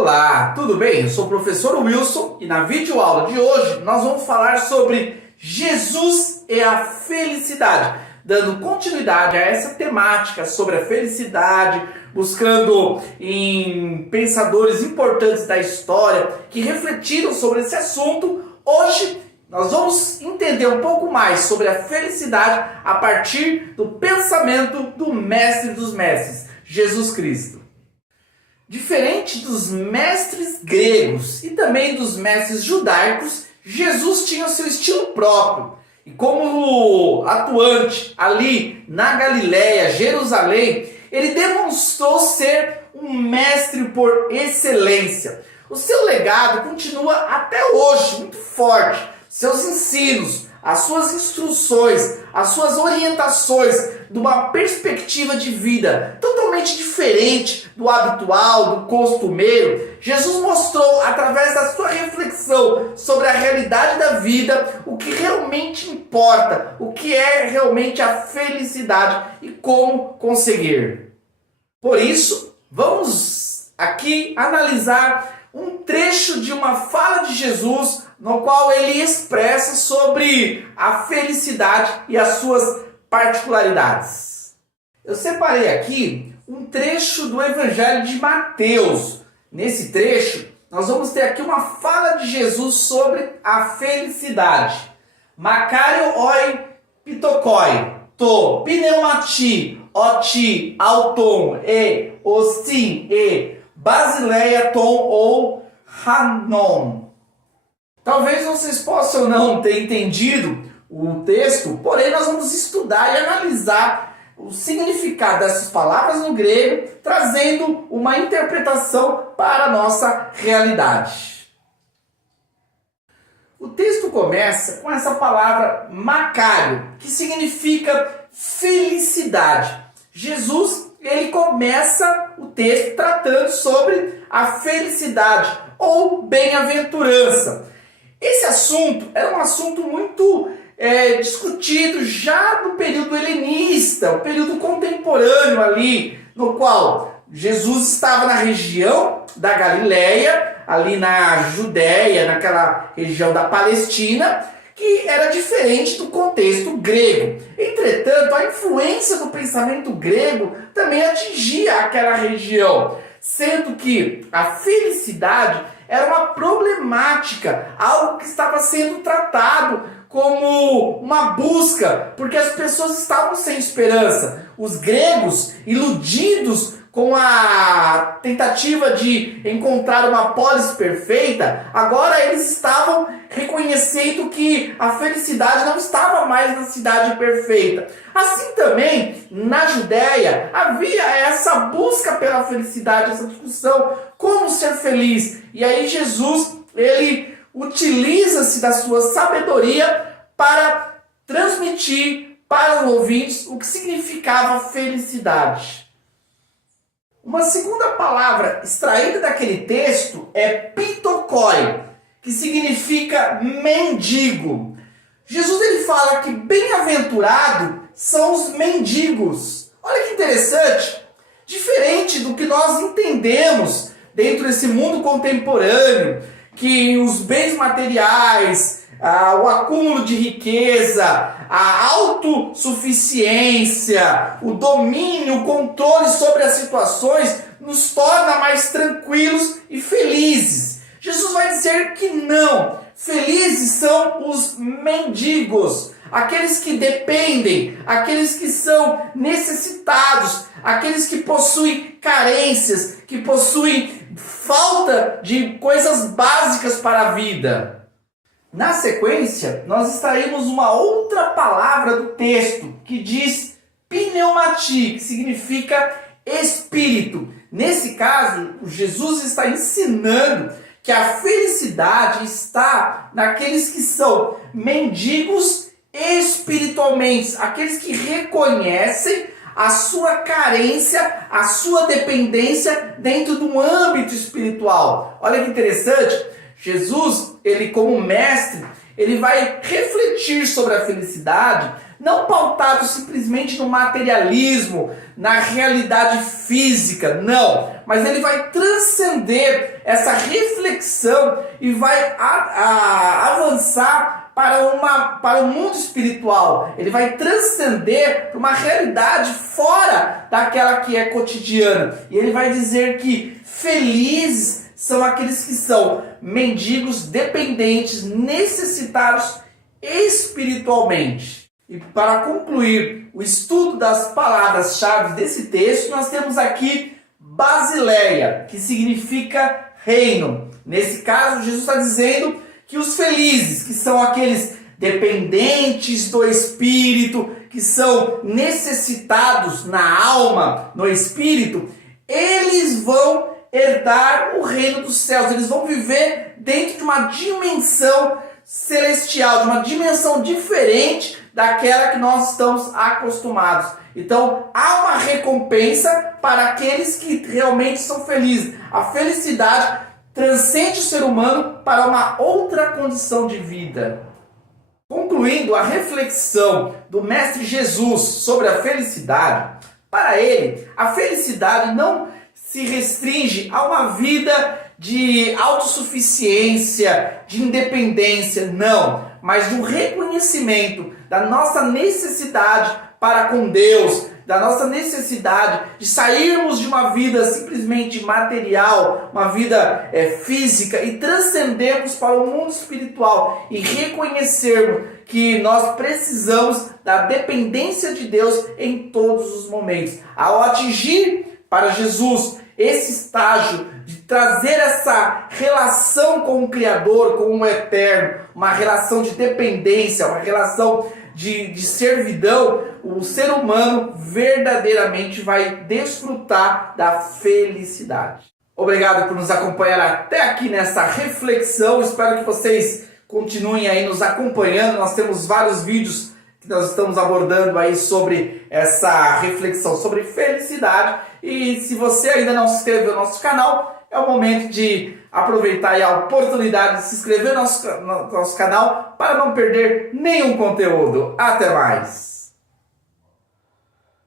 Olá, tudo bem? Eu sou o professor Wilson e na videoaula de hoje nós vamos falar sobre Jesus e a felicidade, dando continuidade a essa temática sobre a felicidade, buscando em pensadores importantes da história que refletiram sobre esse assunto. Hoje nós vamos entender um pouco mais sobre a felicidade a partir do pensamento do Mestre dos Mestres, Jesus Cristo. Diferente dos mestres gregos e também dos mestres judaicos, Jesus tinha o seu estilo próprio. E como atuante ali na Galileia, Jerusalém, ele demonstrou ser um mestre por excelência. O seu legado continua até hoje muito forte. Seus ensinos, as suas instruções, as suas orientações de uma perspectiva de vida totalmente diferente do habitual, do costumeiro. Jesus mostrou através da sua reflexão sobre a realidade da vida o que realmente importa, o que é realmente a felicidade e como conseguir. Por isso, vamos aqui analisar um trecho de uma fala de Jesus no qual ele expressa sobre a felicidade e as suas particularidades. Eu separei aqui um trecho do Evangelho de Mateus. Nesse trecho, nós vamos ter aqui uma fala de Jesus sobre a felicidade. Makario oi pitokoi, to pneumati, oti, auton, e, ostin, e, basileia, tom ou hanon. Talvez vocês possam não ter entendido o texto, porém nós vamos estudar e analisar o significado dessas palavras no grego, trazendo uma interpretação para a nossa realidade. O texto começa com essa palavra Makario, que significa felicidade. Jesus, ele começa o texto tratando sobre a felicidade ou bem-aventurança. Esse assunto era um assunto muito discutido já no período helenista, o período contemporâneo ali, no qual Jesus estava na região da Galileia, ali na Judéia, naquela região da Palestina, que era diferente do contexto grego. Entretanto, a influência do pensamento grego também atingia aquela região, sendo que a felicidade era uma problemática, algo que estava sendo tratado como uma busca, porque as pessoas estavam sem esperança. Os gregos, iludidos com a tentativa de encontrar uma polis perfeita, agora eles estavam reconhecendo que a felicidade não estava mais na cidade perfeita. Assim também, na Judéia, havia essa busca pela felicidade, essa discussão, como ser feliz. E aí Jesus, ele utiliza-se da sua sabedoria para transmitir para os ouvintes o que significava felicidade. Uma segunda palavra extraída daquele texto é pitokoi, que significa mendigo. Jesus ele fala que bem-aventurado são os mendigos. Olha que interessante, diferente do que nós entendemos dentro desse mundo contemporâneo, que os bens materiais, o acúmulo de riqueza, a autossuficiência, o domínio, o controle sobre as situações nos torna mais tranquilos e felizes. Jesus vai dizer que não. Felizes são os mendigos, aqueles que dependem, aqueles que são necessitados, aqueles que possuem carências, que possuem falta de coisas básicas para a vida. Na sequência, nós extraímos uma outra palavra do texto que diz pneumati, que significa espírito. Nesse caso, Jesus está ensinando que a felicidade está naqueles que são mendigos espiritualmente, aqueles que reconhecem a sua carência, a sua dependência dentro de um âmbito espiritual. Olha que interessante, Jesus, ele como mestre, ele vai refletir sobre a felicidade, não pautado simplesmente no materialismo, na realidade física, não. Mas ele vai transcender essa reflexão e vai avançar para o mundo espiritual. Ele vai transcender para uma realidade fora daquela que é cotidiana. E ele vai dizer que felizes são aqueles que são mendigos, dependentes, necessitados espiritualmente. E para concluir o estudo das palavras-chave desse texto, nós temos aqui Basileia, que significa reino. Nesse caso, Jesus está dizendo que os felizes, que são aqueles dependentes do Espírito, que são necessitados na alma, no Espírito, eles vão herdar o reino dos céus. Eles vão viver dentro de uma dimensão celestial, de uma dimensão diferente daquela que nós estamos acostumados. Então, há uma recompensa para aqueles que realmente são felizes. A felicidade transcende o ser humano para uma outra condição de vida. Concluindo a reflexão do Mestre Jesus sobre a felicidade, para ele, a felicidade não se restringe a uma vida de autossuficiência, de independência, não, mas do reconhecimento da nossa necessidade para com Deus, da nossa necessidade de sairmos de uma vida simplesmente material, uma vida física, e transcendermos para o mundo espiritual e reconhecermos que nós precisamos da dependência de Deus em todos os momentos. Ao atingir para Jesus esse estágio de trazer essa relação com o Criador, com o Eterno, uma relação de dependência, uma relação de servidão, o ser humano verdadeiramente vai desfrutar da felicidade. Obrigado por nos acompanhar até aqui nessa reflexão. Espero que vocês continuem aí nos acompanhando. Nós temos vários vídeos que nós estamos abordando aí sobre essa reflexão sobre felicidade. E se você ainda não se inscreveu no nosso canal, é o momento de aproveitar aí a oportunidade de se inscrever no nosso canal para não perder nenhum conteúdo. Até mais!